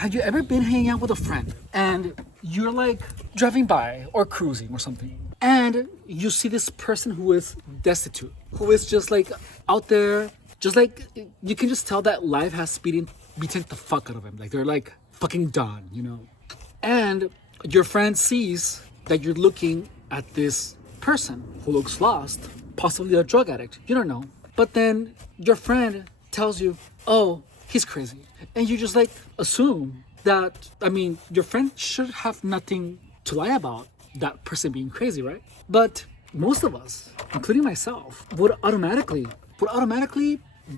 have you ever been hanging out with a friend and you're like driving by or cruising or something, and you see this person who is destitute, who is just like out there, just like you can just tell that life has beaten the fuck out of them. Like they're like fucking done, you know? And your friend sees that you're looking at this person who looks lost, possibly a drug addict, you don't know. But then your friend tells you, oh, he's crazy. And you just like assume that, I mean, your friend should have nothing to lie about that person being crazy, right? But most of us, including myself, would automatically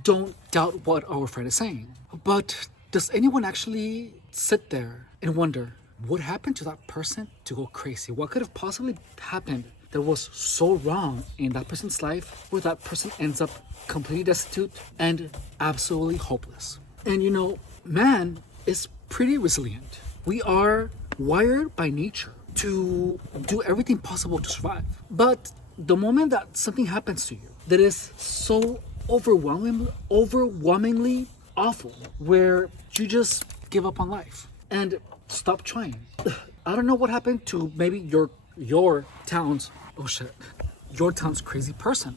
don't doubt what our friend is saying. But does anyone actually sit there and wonder what happened to that person to go crazy? What could have possibly happened that was so wrong in that person's life where that person ends up completely destitute and absolutely hopeless? And you know, man is pretty resilient. We are wired by nature to do everything possible to survive. But the moment that something happens to you that is so overwhelmingly awful, where you just give up on life and stop trying. I don't know what happened to maybe your town's crazy person.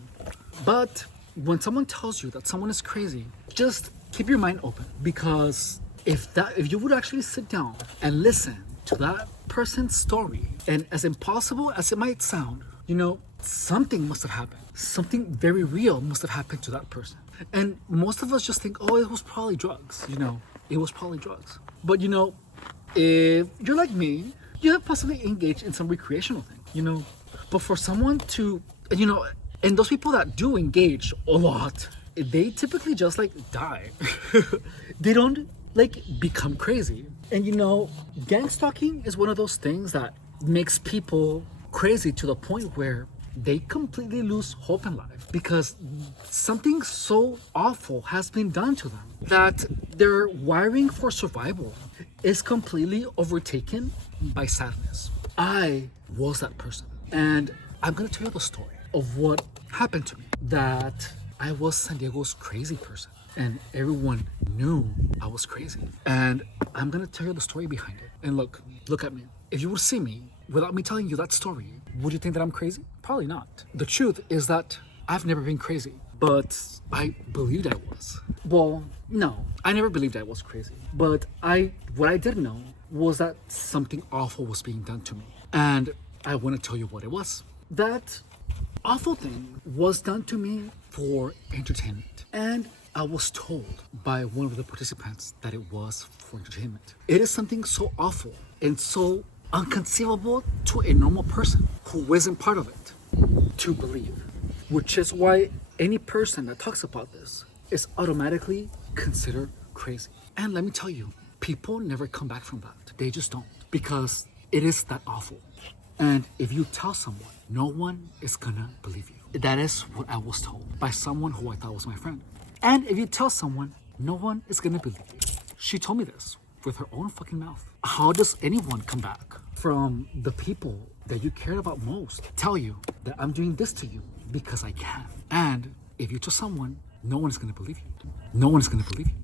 But when someone tells you that someone is crazy, just keep your mind open, because if you would actually sit down and listen to that person's story, and as impossible as it might sound, you know, something must have happened. Something very real must have happened to that person. And most of us just think, oh, it was probably drugs, you know, it was probably drugs. But you know, if you're like me, you have possibly engaged in some recreational thing, you know. But for someone to, you know, and those people that do engage a lot, they typically just like die. They don't like become crazy. And you know, gang stalking is one of those things that makes people crazy to the point where they completely lose hope in life, because something so awful has been done to them that their wiring for survival is completely overtaken by sadness. I was that person, and I'm gonna tell you the story of what happened to me, that I was San Diego's crazy person and everyone knew I was crazy. And I'm gonna tell you the story behind it. And look at me. If you would see me without me telling you that story, would you think that I'm crazy? Probably not. The truth is that I've never been crazy, but I believed I was. Well, no, I never believed I was crazy. But what I did know was that something awful was being done to me. And I want to tell you what it was. That awful thing was done to me for entertainment. And I was told by one of the participants that it was for entertainment. It is something so awful and so unconceivable to a normal person who isn't part of it to believe, which is why any person that talks about this is automatically considered crazy. And let me tell you, people never come back from that. They just don't, because it is that awful. And if you tell someone, no one is gonna believe you. That is what I was told by someone who I thought was my friend. And if you tell someone, no one is gonna believe you. She told me this with her own fucking mouth. How does anyone come back from the people that you care about most tell you that I'm doing this to you because I can? And if you tell someone, no one is gonna believe you. No one is gonna believe you.